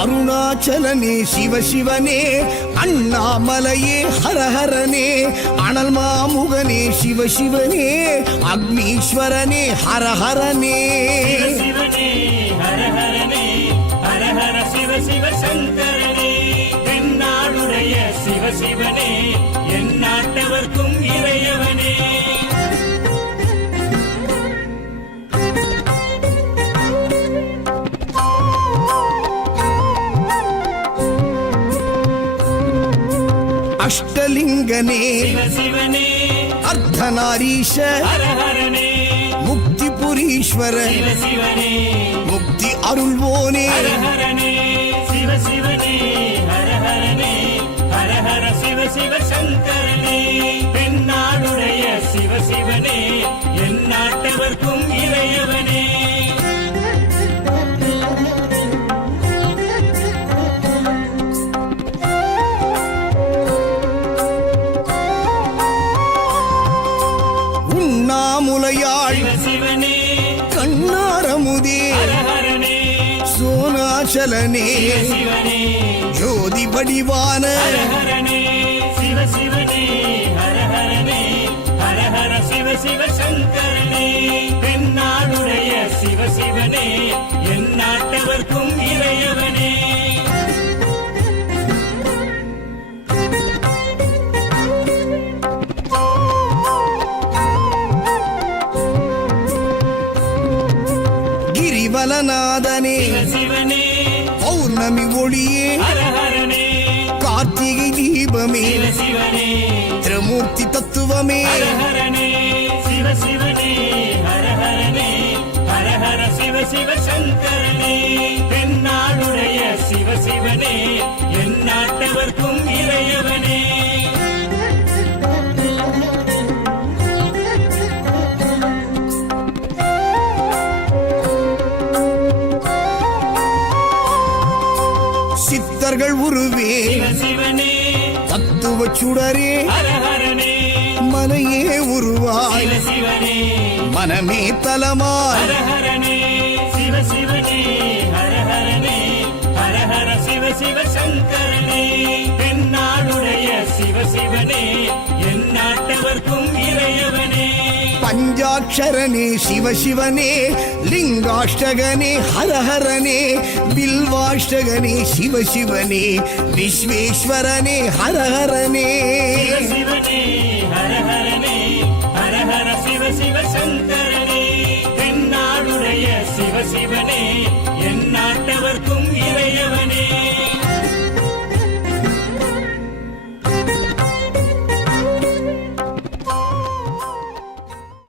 அருணாச்சலனே சிவசிவனே, அண்ணாமலையே ஹரஹரனே, அனல் மாமுகனே சிவசிவனே, அக்னீஸ்வரனே ஹரஹரனே. சிவசிவனே ஹரஹரனே, ஹரஹர சிவ சிவ சங்கரனே, தென்னாடுடைய சிவசிவனே, என் நாட்டவர்க்கும் இறையவனே. அஷ்டலிங்கனே சிவசிவனே, அர்த்தநாரீஷ ஹரஹரனே, முக்திபுரீஸ்வர சிவசிவனே, முக்தி அருள்வோனே. ஹரஹரனே சிவசிவனே, ஹரஹரனே, ஹரஹர சிவ சிவ சங்கரனே, தென்னாடுடைய சிவசிவனே, என் நாட்டவர்க்கும் இறையவனே. உண்ணாமுலையாள் சிவசிவனே, கண்ணாரமுதே ஹரஹரனே, சோனாச்சலனே சிவசிவனே, ஜோதி வடிவான ஹரஹரனே சிவசிவனே, ஹரஹரனே, ஹரஹர சிவ சிவ சங்கரனே, தென்னாடுடைய சிவசிவனே, என் நாட்டவர்க்கும் இறையவனே. கிரிவலநாதனே சிவசிவனே, பௌர்ணமி ஒளியே ஹரஹரனே, கார்த்திகை தீபமே சிவசிவனே, திரமூர்த்தி தத்துவமே. ஹரஹரனே சிவசிவனே, ஹரஹரனே, ஹரஹர சிவ சிவ சங்கரனே, தென்னாடுடைய சிவசிவனே, என் நாட்டவர்க்கும் இறையவனே. சித்தர்கள் உருவே சிவசிவனே, தத்துவ சுடரே ஹரஹரனே, மனையே உருவாய் சிவசிவனே, மனமே தலமாய். ஹரஹரனே சிவசிவனே, ஹரஹரனே, ஹரஹர சிவ சிவ சங்கரனே, தென்னாடுடைய சிவசிவனே, என் நாட்டவர்க்கும் இறையவனே. பஞ்சாட்சரனே சிவசிவனே, லிங்காஷ்டகனே ஹரஹரனே, பில்வாஷ்டகனே சிவசிவனே, விஸ்வேஸ்வரனே ஹரஹரனே. சிவசிவனே, ஹரஹரனே, ஹரஹர சிவ சிவ சங்கரனே, தென்னாடுடைய சிவசிவனே, என் நாட்டவர்க்கும்